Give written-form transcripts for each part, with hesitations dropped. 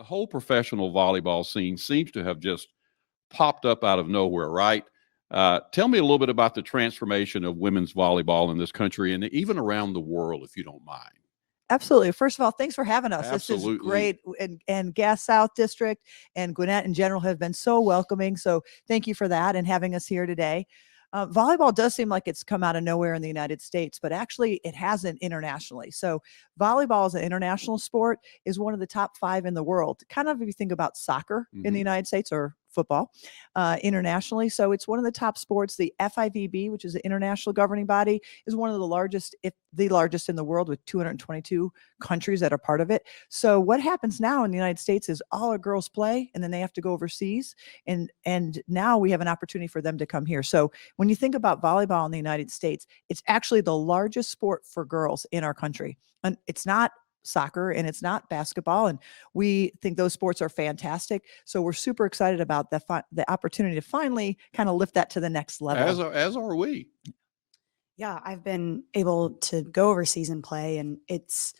The whole professional volleyball scene seems to have just popped up out of nowhere, right? Tell me a little bit about the transformation of women's volleyball in this country and even around the world, if you don't mind. Absolutely. First of all, thanks for having us. This is Absolutely. great. And Gas South District and Gwinnett in general have been so welcoming. So thank you for that and having us here today. Volleyball does seem like it's come out of nowhere in the United States, but actually it hasn't internationally. So volleyball as an international sport is one of the top 5 in the world. Kind of if you think about soccer in the Hmm. United States or football internationally. So it's one of the top sports. The FIVB, which is the international governing body, is one of the largest, if the largest in the world, with 222 countries that are part of it. So what happens now in the United States is all our girls play and then they have to go overseas. And now we have an opportunity for them to come here. So when you think about volleyball in the United States, it's actually the largest sport for girls in our country. And it's not soccer and it's not basketball, and we think those sports are fantastic. So we're super excited about the opportunity to finally kind of lift that to the next level. As are we. Yeah, I've been able to go overseas and play, and it's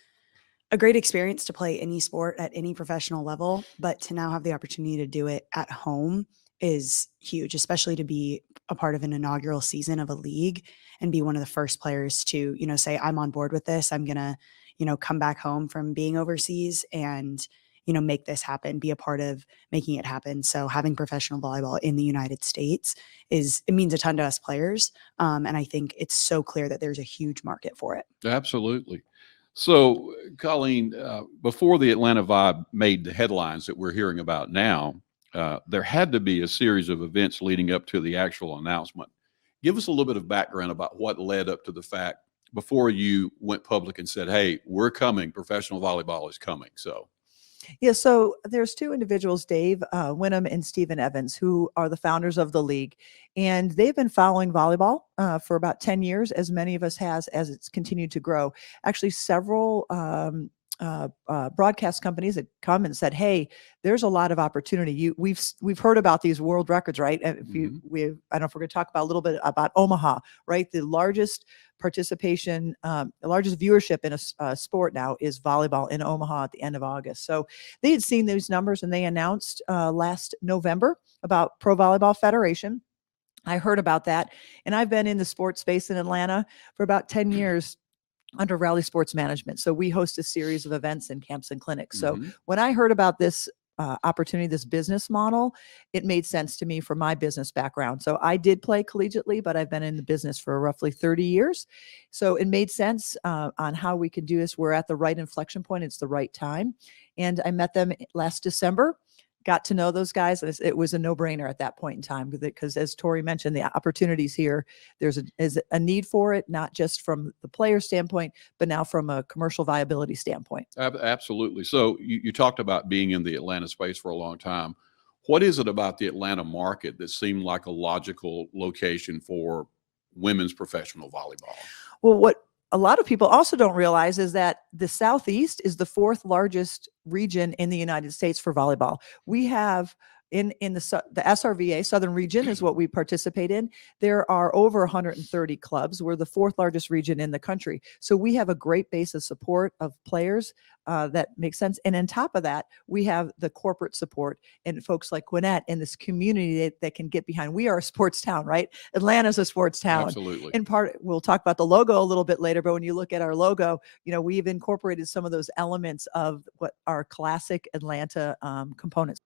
a great experience to play any sport at any professional level. But to now have the opportunity to do it at home is huge, especially to be a part of an inaugural season of a league and be one of the first players to, say, I'm on board with this. I'm going to, come back home from being overseas and, make this happen, be a part of making it happen. So having professional volleyball in the United States it means a ton to us players. And I think it's so clear that there's a huge market for it. Absolutely. So, Colleen, before the Atlanta Vibe made the headlines that we're hearing about now, there had to be a series of events leading up to the actual announcement. Give us a little bit of background about what led up to the fact before you went public and said, "Hey, we're coming. Professional volleyball is coming." So, Yeah, so there's 2 individuals, Dave Winham and Stephen Evans, who are the founders of the league, and they've been following volleyball for about 10 years, as many of us has as it's continued to grow. Actually, several broadcast companies that come and said, "Hey, there's a lot of opportunity. We've heard about these world records, right? And if you mhm. we I don't know if we're going to talk about a little bit about Omaha, right? The largest participation, the largest viewership in a sport now is volleyball in Omaha at the end of August. So they had seen those numbers and they announced last November about Pro Volleyball Federation. I heard about that, and I've been in the sports space in Atlanta for about 10 years under Rally Sports Management. So we host a series of events and camps and clinics. So Mhm. when I heard about this opportunity, this business model, it made sense to me for my business background. So I did play collegiately, but I've been in the business for roughly 30 years. So it made sense on how we could do this. We're at the right inflection point. It's the right time. And I met them last December, got to know those guys. It was a no-brainer at that point in time because as Tori mentioned, the opportunities here, is a need for it, not just from the player standpoint, but now from a commercial viability standpoint. Absolutely. So, you talked about being in the Atlanta space for a long time. What is it about the Atlanta market that seemed like a logical location for women's professional volleyball? Well, what a lot of people also don't realize is that the Southeast is the 4th largest region in the United States for volleyball. We have the SRVA Southern Region is what we participate in. There are over 130 clubs. We're the 4th largest region in the country. So we have a great base of support of players that makes sense. And on top of that, we have the corporate support and folks like Gwinnett and this community that can get behind. We are a sports town, right? Atlanta's a sports town. Absolutely. In part, we'll talk about the logo a little bit later, but when you look at our logo, we've incorporated some of those elements of what are classic Atlanta components.